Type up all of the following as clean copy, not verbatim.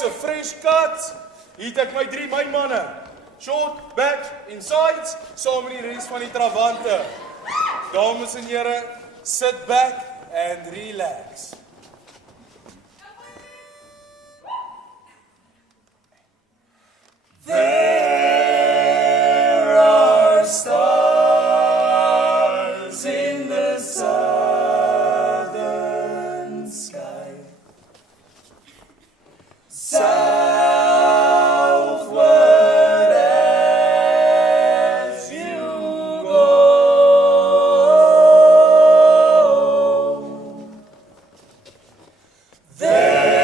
is 'n fresh cut. Hier het ek my 3 manne. Short, back en sides, saam met die res van die trawante. Dames en here, sit back and relax. There are stars in the southern sky. Southward as you go. There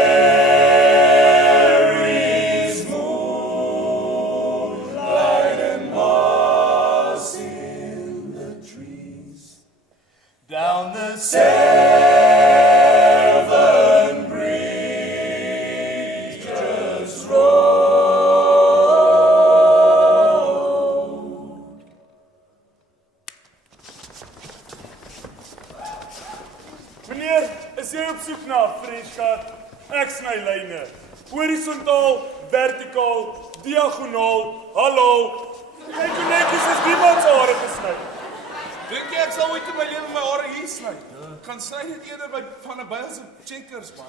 is moonlight and moss in the trees. Down the Severn Bridge just rolled. Meneer, is jy op soek na 'n fresh cut? Ek sny lyne. Horisontaal, vertikaal, diagonaal. Hallo. Kyk hoe netjies is iemand se hare gesny. Dink jy ek sal ooit in my lewe my hare hier sny? Kan sny dit eerder by van 'n Bylse Checkers man.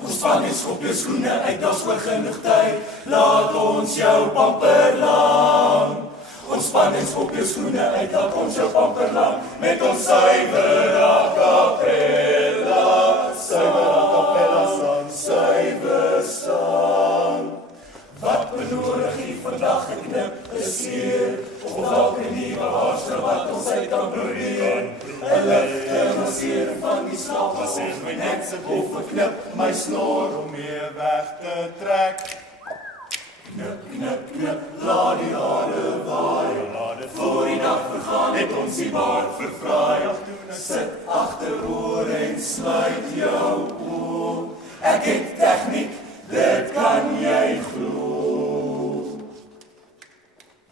Ontspan en skop jou skoene uit, daar's oor genoeg tyd. Laat ons jou pamper lang. Ontspan en skop jou skoene uit, laat ons jou pamper lang. Met ons suiwer a cappella, suiwer sang. Wat benodig jy vandag geknip, geskeer, of dalk 'n nuwe haarstel wat ons uit kan probeer. 'n ligte massering van die slaap, massering my net of verknip my snor om meer weg te trek. Knip, knip, knip, laat die hare waai. Voor die dag vergaan het ons die baard vervraai. Sit agteroor en sluit jou oë. Ek het tegniek, dit kan jy glo.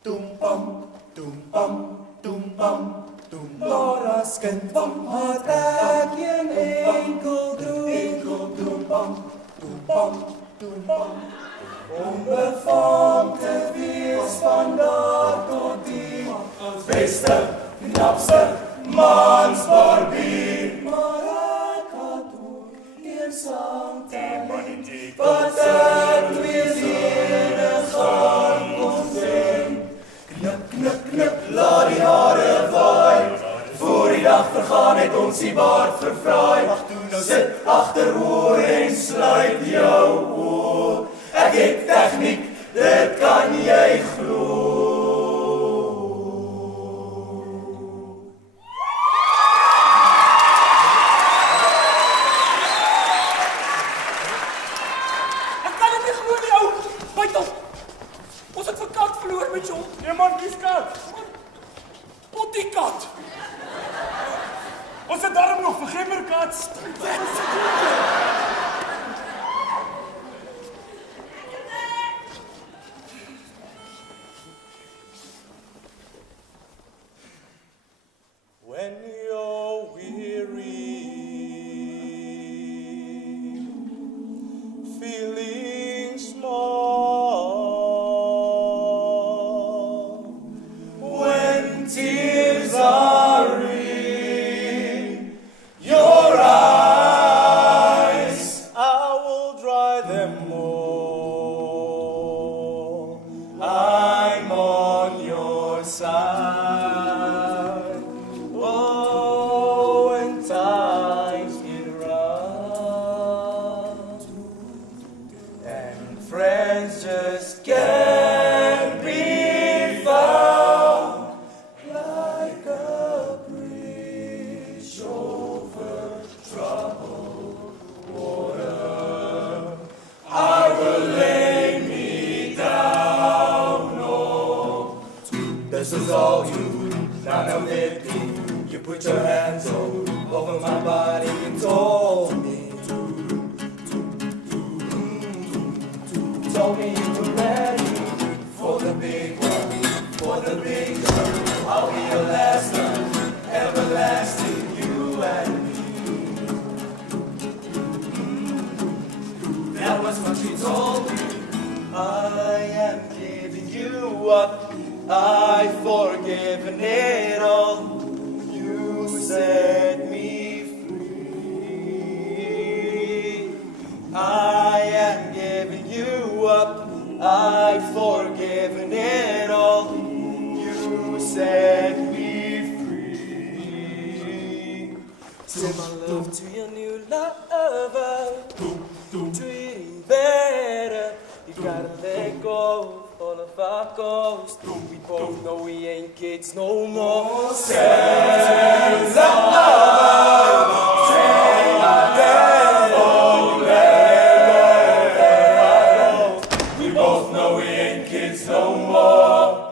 Toempam, toempam, toempam. Laura's kind, had ek een enkel droom, om befaamd te wees van daar tot die beste, knapste mansbarbier. Maar ek had ooit eensaam tyd, wat ek weer lede gaan kon sing. Knip, knip, knip, laat die hare waai. Voor die dag vergaan het ons die baard vervraai. Sit agteroor en sluit jou oë. Ek het tegniek, dit kan jy glo. Ek kan dit nie glo nie, ou. Byt op. Ons het vir kat verloor met jou. Nee man, wie's kat? Pottie kat. Ons het daarom nog vir gemmerkat. When you're weary, feeling small, when tears are in your eyes, I will dry them all. I'm on your side. Oh, when times get rough and friends just can't be found, like a bridge over troubled water, I will lay me down. Oh, this is all you, none of it do. You put your hands over my body and told me you were ready for the everlasting, you and me. That was what you told me. I am giving you up. I've forgiven it all. You set me free. I am giving you up. I've forgiven it all. You set me free. Send my love to your new lover. Treating better. You gotta let go of all of our ghosts. We both know we ain't kids no more. Send love. Send love. We both know we ain't kids no more.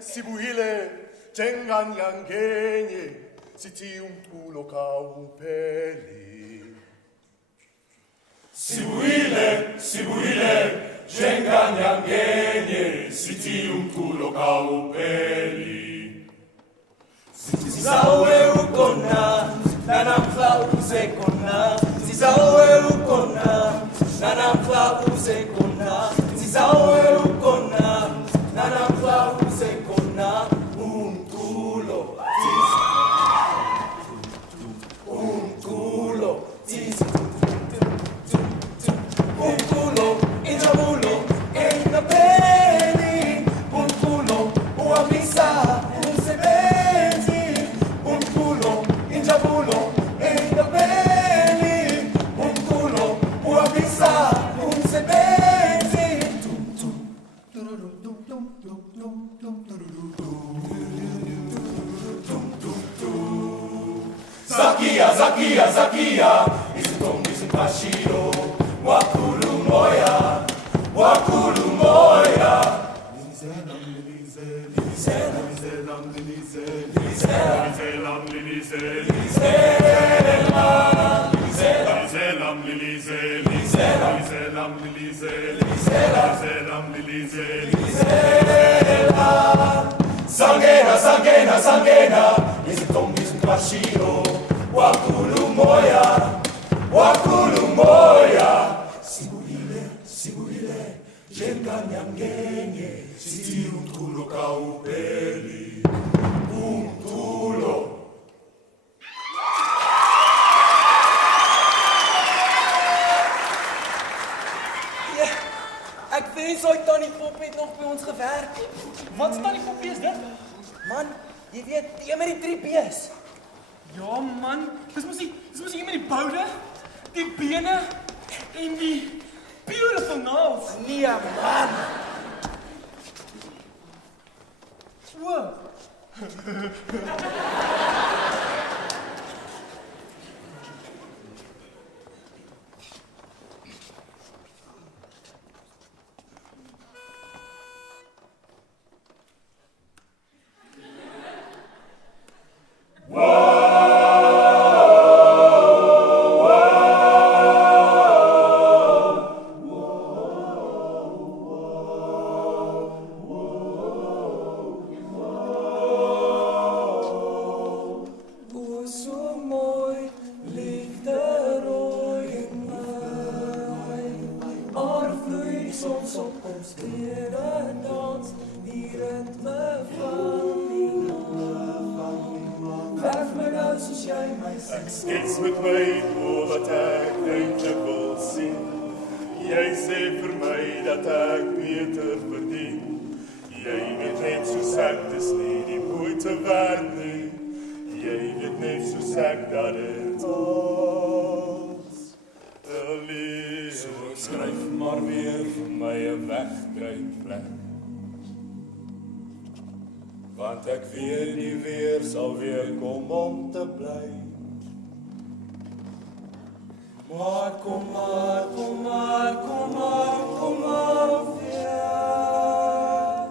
Sibuhile, Jenganyangenye, Siti umtulo kaupeli. Sibuhile, Jenganyangenye, Siti umtulo kaupeli. Sizawe ukona, nanamfa uzekona. Sizawe ukona, nanamfa uzekona. Sizawe ukona, nanamfa uzekona. Umtulo, umtulo, injabulo, engapeli. Umtulo, uamisa, umsebenzi. Umtulo, injabulo, engapeli. Umtulo, uamisa, umsebenzi. Zakia, isitongi simpashiro. Wakulu moya. Sangena, isitongi simpashiro. Wakulu moya. Sibuhile, Jenganyangenye, Siti umtulo kaupeli. Umtulo. Ja, ek wens hy Tannie Poppie het nog by ons gewerk. Wat Tannie Poppie is dit? Man, jy weet, die een met die 3 B's. Ja man, dis mos die een met die boude, die bene en die beautiful nails. Nee man. O. Ek skets met my oor wat ek eintlik wil sien. Jy sê vir my dat ek beter verdien. Jy weet net soos ek dis nie die moeite werd nie. Jy weet net soos ek dat dit ons 'n lief. So skryf maar weer vir my 'n wegkruipplek. Want ek weet nie weer sal weer kom om te bly. Maar kom maar weer.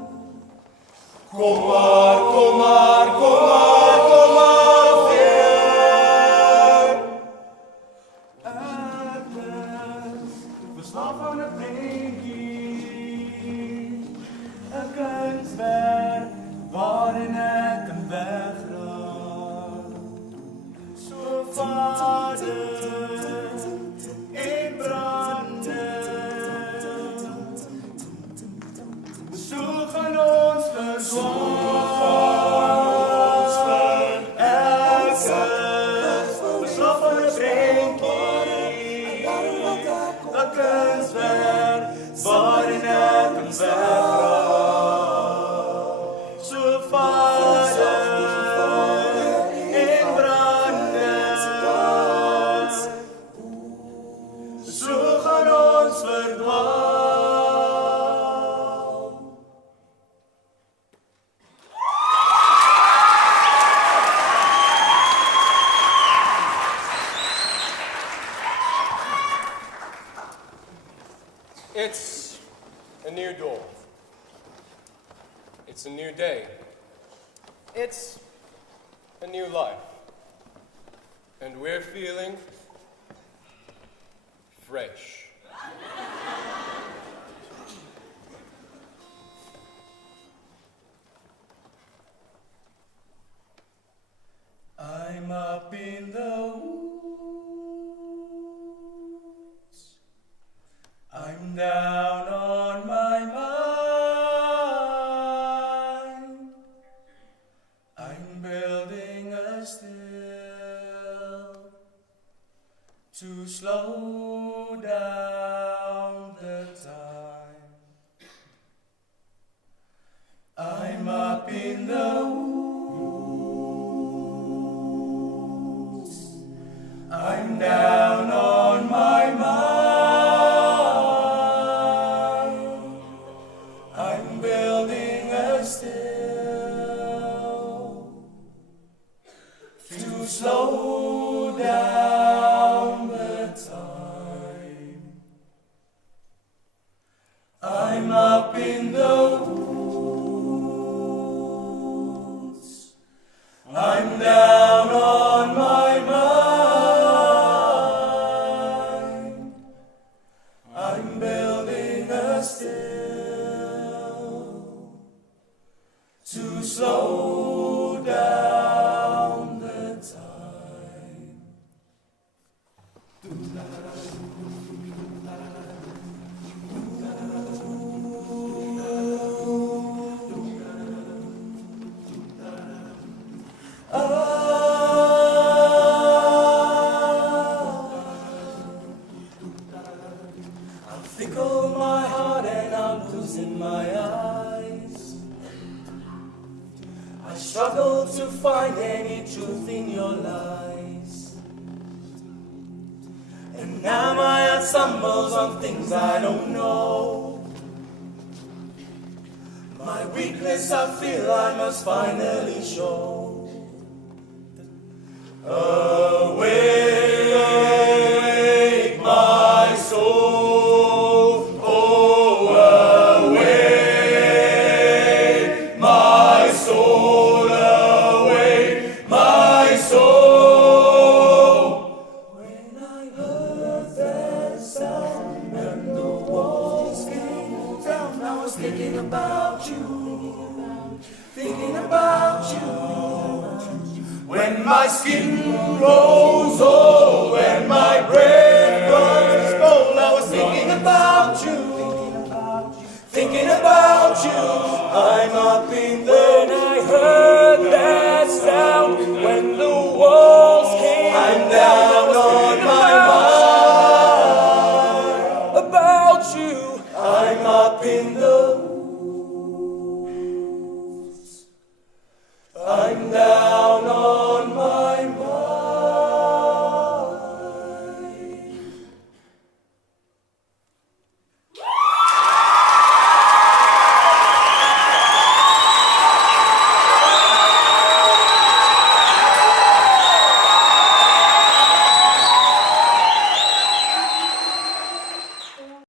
Kom maar, kom maar, kom maar, kom maar weer. Ek is verslaaf aan 'n prentjie, 'n kunswerk waarin ek kan wegraak. So vader en brande, so gaan ons verdwaal. Ek is verslaaf aan 'n prentjie, 'n kunswerk waarin ek kan wegraak. So vader en brande, so gaan ons verdwaal. It's a new dawn. It's a new day. It's a new life. And we're feeling fresh. I'm up in the woods. I'm down on my mind. I'm building a still to slow down the time. I'm up in the woods. I'm down on my mind. I'm building a still to slow down the time. I'm up in the woods. I'm down on my mind. I'm building a still to slow down the time. I'm fickle my heart and I'm losing my eyes. I struggle to find any truth in your lies. And now my heart stumbles on things I don't know. My weakness I feel I must finally show. Awake my soul, oh awake my soul, awake my soul. When I heard that sound and the walls came down, I was thinking about you, thinking about you. When my skin grows old, when my breath runs cold, I was thinking about you, thinking about you. I'm up in the